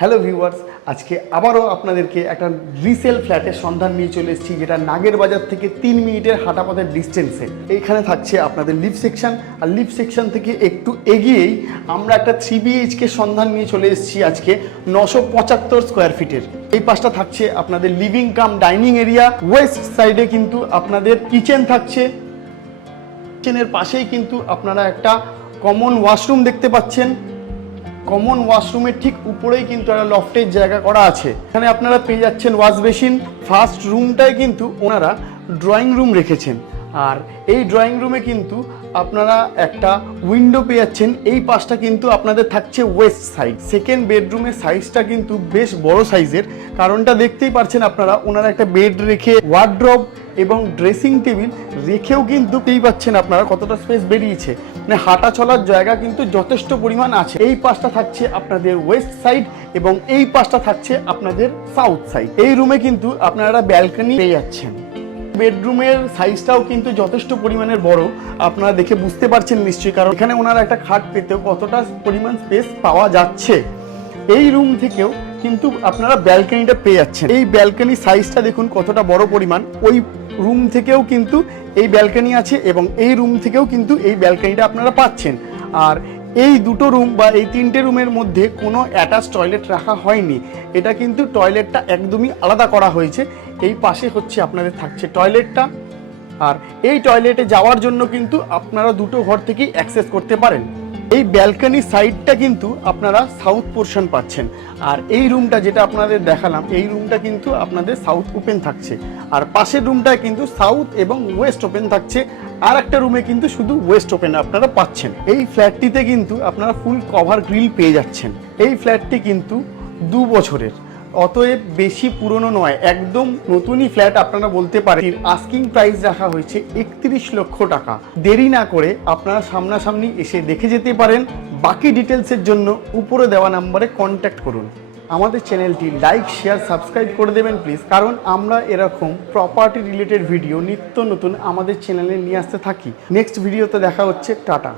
Hello viewers, আজকে আবারও আপনাদেরকে একটা রিসেল ফ্ল্যাটের সন্ধান নিয়ে চলে এসেছি, যেটা নাগের বাজার থেকে 3 মিনিটের হাঁটাপথের ডিস্টেন্সে। এইখানে থাকছে আপনাদের লিফট সেকশন, আর লিফট সেকশন থেকে একটু এগিয়েই আমরা একটা 3 BHK সন্ধান নিয়ে চলে এসেছি আজকে 975 স্কোয়ার ফিটের। এই পাশটা থাকছে আপনাদের living cum dining area, West সাইডে কিন্তু আপনাদের কিচেন থাকছে। কিচেনের পাশেই কিন্তু আপনারা একটা কমন ওয়াশরুম দেখতে পাচ্ছেন। কমন ওয়াশরুমের ঠিক উপরেই কিন্তু একটা লফটের জায়গা করা আছে। এখানে আপনারা পেয়ে যাচ্ছেন ওয়াশ বেসিন। ফার্স্ট রুমটায় কিন্তু ওনারা ড্রয়িং রুম রেখেছেন, আর এই ড্রয়িং রুমে কিন্তু আপনারা একটা উইন্ডো পেয়ে যাচ্ছেন। এই পাশটা কিন্তু আপনাদের থাকছে ওয়েস্ট সাইড। সেকেন্ড বেডরুমের সাইজটা কিন্তু বেশ বড় সাইজের, কারণটা দেখতেই পাচ্ছেন আপনারা। ওনারা একটা বেড রেখে ওয়ার্ড্রব এবং ড্রেসিং টেবিল রেখেও কিন্তু পেয়ে পাচ্ছেন আপনারা কতটা স্পেস বেরিয়েছে। মানে হাঁটা চলার জায়গা কিন্তু যথেষ্ট পরিমাণ আছে। এই পাশটা থাকছে আপনাদের ওয়েস্ট সাইড এবং এই পাশটা থাকছে আপনাদের সাউথ সাইড। এই রুমে কিন্তু আপনারা ব্যালকনি পেয়ে যাচ্ছেন। বেডরুমের সাইজটাও কিন্তু যথেষ্ট পরিমাণের বড়, আপনারা দেখে বুঝতে পারছেন নিশ্চয়ই, কারণ এখানে ওনারা একটা খাট পেতেও কতটা পরিমাণ স্পেস পাওয়া যাচ্ছে। এই রুম থেকেও কিন্তু আপনারা ব্যালকনিটা পেয়ে যাচ্ছেন। এই ব্যালকনি সাইজটা দেখুন কতটা বড় পরিমাণ। ওই রুম থেকেও কিন্তু এই ব্যালকনি আছে এবং এই রুম থেকেও কিন্তু এই ব্যালকনিটা আপনারা পাচ্ছেন। আর এই দুটো রুম বা এই 3টে রুমের মধ্যে কোনো অ্যাটাচ টয়লেট রাখা হয়নি। এটা কিন্তু টয়লেটটা একদমই আলাদা করা হয়েছে। এই পাশে হচ্ছে আপনাদের থাকছে টয়লেটটা, আর এই টয়লেটে যাওয়ার জন্য কিন্তু আপনারা দুটো ঘর থেকেই অ্যাক্সেস করতে পারেন। এই ব্যালকনি সাইডটা কিন্তু আপনারা সাউথ পোর্শন পাচ্ছেন, আর এই রুমটা যেটা আপনাদের দেখালাম এই রুমটা কিন্তু আপনাদের সাউথ ওপেন থাকছে, আর পাশের রুমটায় কিন্তু সাউথ এবং ওয়েস্ট ওপেন থাকছে। আর একটা রুমে কিন্তু শুধু ওয়েস্ট ওপেন আপনারা পাচ্ছেন। এই ফ্ল্যাটটিতে কিন্তু আপনারা ফুল কভার গ্রিল পেয়ে যাচ্ছেন। এই ফ্ল্যাটটি কিন্তু 2 বছরের, অতএব বেশি পুরনো নয়, একদম নতুনই ফ্ল্যাট আপনারা বলতে পারেন। আস্কিং প্রাইস রাখা হয়েছে 31 লক্ষ টাকা। দেরি না করে আপনারা সামনাসামনি এসে দেখে যেতে পারেন। বাকি ডিটেলসের জন্য উপরে দেওয়া নাম্বারে কন্ট্যাক্ট করুন। আমাদের চ্যানেলটি লাইক, শেয়ার, সাবস্ক্রাইব করে দেবেন প্লিজ, কারণ আমরা এরকম প্রপার্টি রিলেটেড ভিডিও নিত্য নতুন আমাদের চ্যানেলে নিয়ে আসতে থাকি। নেক্সট ভিডিওতে দেখা হচ্ছে। টাটা।